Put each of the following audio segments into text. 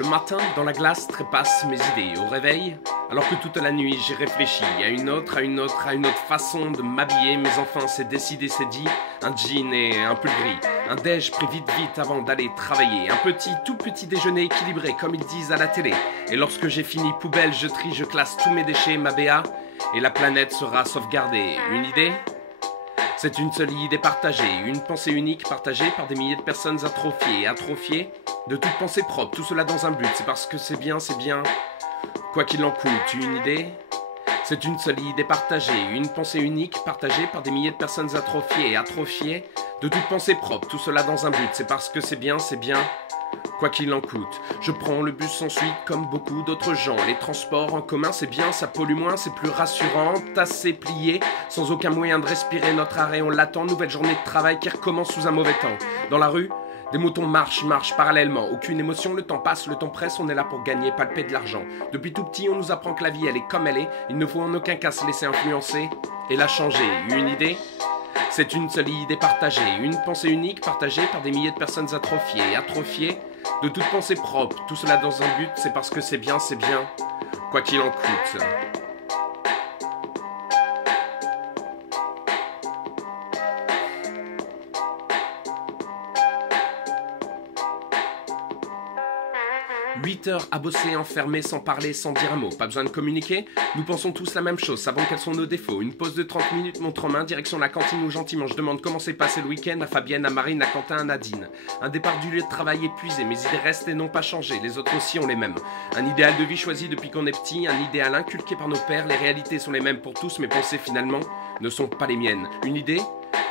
Le matin, dans la glace, trépassent mes idées. Au réveil, alors que toute la nuit j'ai réfléchi à une autre façon de m'habiller. Mais enfin, c'est décidé, c'est dit. Un jean et un pull gris. Un déj pris vite avant d'aller travailler. Un tout petit déjeuner équilibré, comme ils disent à la télé. Et lorsque j'ai fini, poubelle, je trie, je classe tous mes déchets, ma BA. Et la planète sera sauvegardée. Une idée ? C'est une seule idée partagée, une pensée unique partagée par des milliers de personnes atrophiées de toute pensée propre, tout cela dans un but, c'est parce que c'est bien, quoi qu'il en coûte, une idée. C'est une seule idée partagée, une pensée unique partagée par des milliers de personnes atrophiées de toute pensée propre, tout cela dans un but, c'est parce que c'est bien, quoi qu'il en coûte. Je prends le bus sans suite comme beaucoup d'autres gens. Les transports en commun c'est bien, ça pollue moins, c'est plus rassurant. Tassé, plié, sans aucun moyen de respirer notre arrêt, on l'attend. Nouvelle journée de travail qui recommence sous un mauvais temps. Dans la rue, des moutons marchent parallèlement. Aucune émotion, le temps passe, le temps presse, on est là pour gagner, palper de l'argent. Depuis tout petit on nous apprend que la vie elle est comme elle est. Il ne faut en aucun cas se laisser influencer et la changer. Une idée ? C'est une seule idée partagée, une pensée unique partagée par des milliers de personnes atrophiées de toute pensée propre, tout cela dans un but, c'est parce que c'est bien, quoi qu'il en coûte. 8 heures à bosser, enfermé, sans parler, sans dire un mot. Pas besoin de communiquer, nous pensons tous la même chose, savons quels sont nos défauts. Une pause de 30 minutes, montre en main, direction la cantine où gentiment je demande comment s'est passé le week-end à Fabienne, à Marine, à Quentin, à Nadine. Un départ du lieu de travail épuisé, mes idées restent et n'ont pas changé, les autres aussi ont les mêmes. Un idéal de vie choisi depuis qu'on est petit, un idéal inculqué par nos pères, les réalités sont les mêmes pour tous, mes pensées finalement ne sont pas les miennes. Une idée ?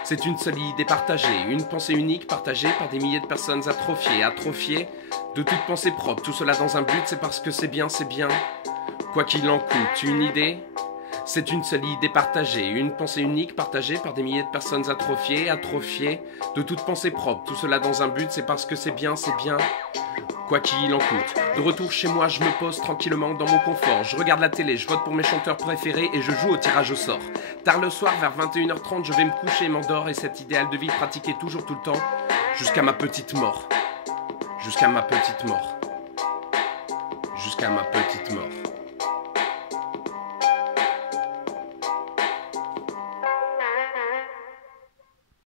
C'est une seule idée partagée, une pensée unique partagée par des milliers de personnes atrophiées de toute pensée propre. Tout cela dans un but, c'est parce que c'est bien, quoi qu'il en coûte. Une idée ? C'est une seule idée partagée, une pensée unique partagée par des milliers de personnes atrophiées de toute pensée propre. Tout cela dans un but, c'est parce que c'est bien, quoi qu'il en coûte. De retour chez moi, je me pose tranquillement dans mon confort. Je regarde la télé, je vote pour mes chanteurs préférés et je joue au tirage au sort. Tard le soir, vers 21h30, je vais me coucher et m'endors. Et cet idéal de vie pratiqué toujours tout le temps, jusqu'à ma petite mort. Jusqu'à ma petite mort.